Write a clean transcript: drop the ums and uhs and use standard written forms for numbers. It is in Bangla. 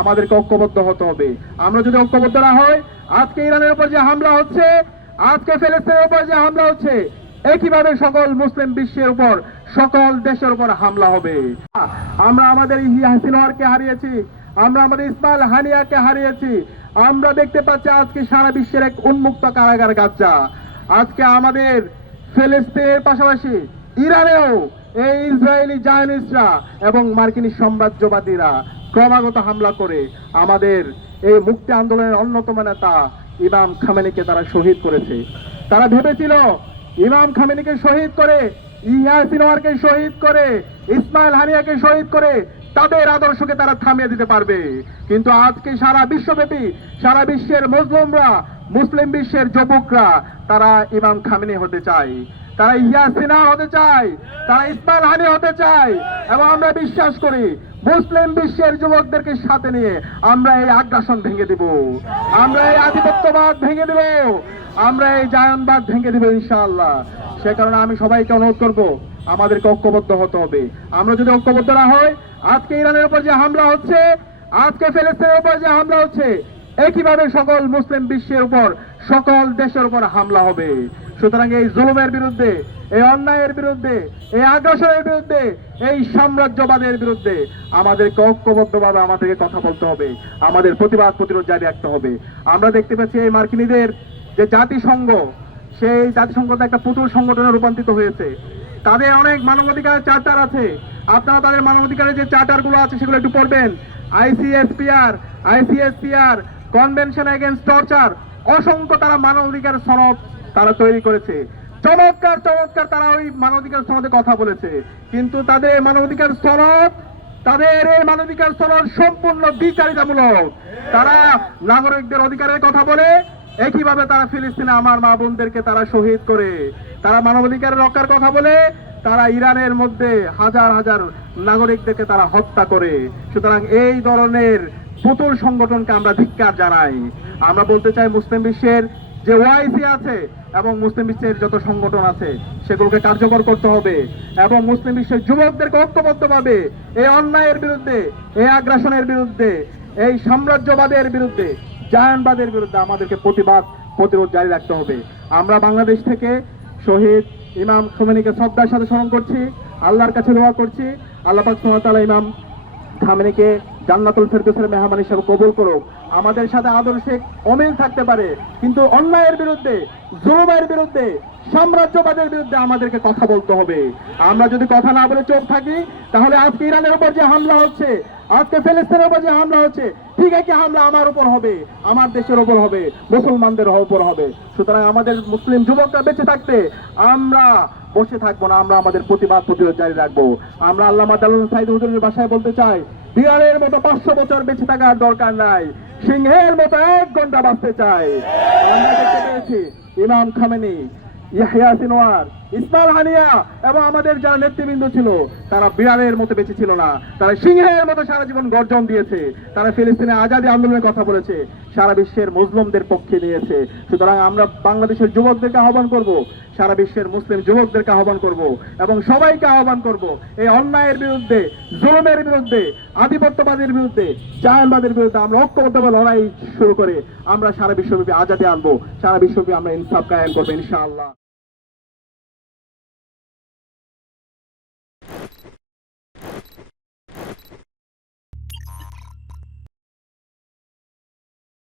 আমাদেরকে ঐক্যবদ্ধ হতে হবে। আমরা যদি ঐক্যবদ্ধ না হই, আজকে ইরানের উপর যে হামলা হচ্ছে, আজকে ফিলিস্তিনের উপর যে হামলা হচ্ছে, একইভাবে সকল মুসলিম বিশ্বের উপর, সকল দেশের উপর হামলা হবে। আমরা আমাদের ইয়াহিয়া সিনওয়ারকে হারিয়েছি, আমরা আমাদের ইসমাইল হানিয়াকে হারিয়েছি। আমরা দেখতে পাচ্ছি আজকে সারা বিশ্বের এক উন্মুক্ত কারাগার গাজ্জা। আজকে আমাদের ফিলিস্তিনের পাশাপাশি ইরানেও এই ইসরায়েলি জায়নিস্টরা এবং মার্কিনী সাম্রাজ্যবাদীরা ক্রমাগত হামলা করে আমাদের এই মুক্তি আন্দোলনের অন্যতম নেতা ইমাম খামেনিকে তারা শহীদ করেছে। তারা ভেবেছিল ইমাম খামেনিকে শহীদ করে, ইয়াহিয়া সিনওয়ারকে শহীদ করে, ইসমাইল হানিয়াকে শহীদ করে তাদের আদর্শকে তারা থামিয়ে দিতে পারবে। কিন্তু আজকে সারা বিশ্বব্যাপী, সারা বিশ্বের মুসলিমরা, মুসলিম বিশ্বের যুবকরা তারা ইমাম খামেনি হতে চায়, তারা ইয়াহিয়া সিনওয়ার হতে চায়, তারা ইসমাইল হানিয়া হতে চায়। এবং আমরা বিশ্বাস করি মুসলিম বিশ্বের যুবকদেরকে সাথে নিয়ে আমরা এই আগ্রাসন ভেঙে দিব, আমরা এই আধিপত্যবাদ ভেঙে দিব, আমরা এই জায়নবাদ ভেঙে দিব ইনশাআল্লাহ। সে কারণে আমি সবাইকে অনুরোধ করব, আমাদেরকে ঐক্যবদ্ধ হতে হবে। আমরা যদি ঐক্যবদ্ধ না হই, আজকে ইরানের উপর যে হামলা হচ্ছে, আজকে ফিলিস্তিনের উপর যে হামলা হচ্ছে, একইভাবে সকল মুসলিম বিশ্বের উপর, সকল দেশের উপর হামলা হবে। সুতরাং এই জুলুমের বিরুদ্ধে, এই অন্যায়ের বিরুদ্ধে, এই আগ্রাসনের বিরুদ্ধে, এই সাম্রাজ্যবাদের বিরুদ্ধে আমাদেরকে ঐক্যবদ্ধভাবে আমাদেরকে কথা বলতে হবে, আমাদের প্রতিবাদ প্রতিরোধ জারি রাখতে হবে। আমরা দেখতে পাচ্ছি এই মার্কিনীদের যে জাতিসংঘ, সেই জাতিসংঘটা একটা পুতুল সংগঠনে রূপান্তরিত হয়েছে। তাদের অনেক মানবাধিকার চার্টার আছে, আপনারা তাদের মানবাধিকারের যে চার্টারগুলো আছে সেগুলো একটু পড়বেন। আইসিএসপিআর, কনভেনশন এগেইনস্ট টর্চার, অসংখ্য তারা মানবাধিকার সনদ তারা তৈরি করেছে। চমৎকার চমৎকার তারা ওই মানবাধিকার সনদে কথা বলেছে, কিন্তু তাদের মানবাধিকার সনদ সম্পূর্ণ দ্বিচারিতামূলক। তারা নাগরিকদের অধিকারের কথা বলে, একইভাবে তারা ফিলিস্তিনে আমার মা বোনদেরকে তারা শহীদ করে। তারা মানবাধিকার রক্ষার কথা বলে, তারা ইরানের মধ্যে হাজার হাজার নাগরিকদেরকে তারা হত্যা করে। সুতরাং এই ধরনের পুতুল সংগঠনকে আমরা ধিক্কার জানাই। আমরা বলতে চাই মুসলিম বিশ্বের যে ওআইসি আছে এবং মুসলিম বিশ্বের যত সংগঠন আছে সেগুলোকে কার্যকর করতে হবে এবং মুসলিম বিশ্বের যুবকদেরকে ঐক্যবদ্ধভাবে এই অন্যায়ের বিরুদ্ধে, এই আগ্রাসনের বিরুদ্ধে, এই সাম্রাজ্যবাদের বিরুদ্ধে, জায়নবাদের বিরুদ্ধে আমাদেরকে প্রতিবাদ প্রতিরোধ জারি রাখতে হবে। আমরা বাংলাদেশ থেকে শহীদ ইমাম খামেনিকে শ্রদ্ধার সাথে স্মরণ করছি, আল্লাহর কাছে দোয়া করছি, আল্লাহ পাক সুবহানাহু ওয়া তাআলা ইমাম খামেনিকে জান্নাতুল ফেরদৌসের মেহমান হিসেবে কবুল করুক। আমাদের সাথে আদর্শিক অমিল থাকতে পারে, কিন্তু অন্যায়ের বিরুদ্ধে, জুলুমের বিরুদ্ধে, সাম্রাজ্যবাদের বিরুদ্ধে আমাদেরকে কথা বলতে হবে। আমরা যদি কথা না বলে চুপ থাকি, তাহলে আজকে ইরানের উপর যে হামলা হচ্ছে, আজকে ফিলিস্তিনের উপর যে হামলা হচ্ছে, ঠিক একই হামলা আমার উপর হবে, আমার দেশের উপর হবে, মুসলমানদের উপর হবে। সুতরাং আমাদের মুসলিম যুবকরা বেঁচে থাকতে আমরা বসে থাকবো না, আমরা আমাদের প্রতিবাদ প্রতিরোধ জারি রাখবো। আমরা আল্লামা দারুল সাইদ হুজুরের ভাষায় বলতে চাই, বিড়ালের মতো 500 বছর বেঁচে থাকার দরকার নাই, সিংহের মতো 1 ঘন্টা বাঁচতে চাই। ইমাম খামেনি, ইয়াহিয়া সিনওয়ার, ইসমাইল হানিয়া এবং আমাদের যারা নেতৃবৃন্দ ছিল, তারা বিড়ালের মতো বেঁচে ছিল না, তারা সিংহের মতো সারা জীবন গর্জন দিয়েছে। তারা ফিলিস্তিনের আজাদী আন্দোলনের কথা বলেছে, সারা বিশ্বের মুসলিমদের পক্ষে নিয়েছে। সুতরাং আমরা বাংলাদেশের যুবকদেরকে আহ্বান করব, সারা বিশ্বের মুসলিম যুবকদেরকে আহ্বান করব এবং সবাইকে আহ্বান করব এই অন্যায়ের বিরুদ্ধে, জুলুমের বিরুদ্ধে, আধিপত্যবাদের বিরুদ্ধে, জায়নবাদের বিরুদ্ধে আমরা ঐক্যবদ্ধভাবে লড়াই শুরু করে আমরা সারা বিশ্বব্যাপী আজাদী আনবো, সারা বিশ্বব্যাপী আমরা ইনসাফ কায়েম করবো ইনশাআল্লাহ।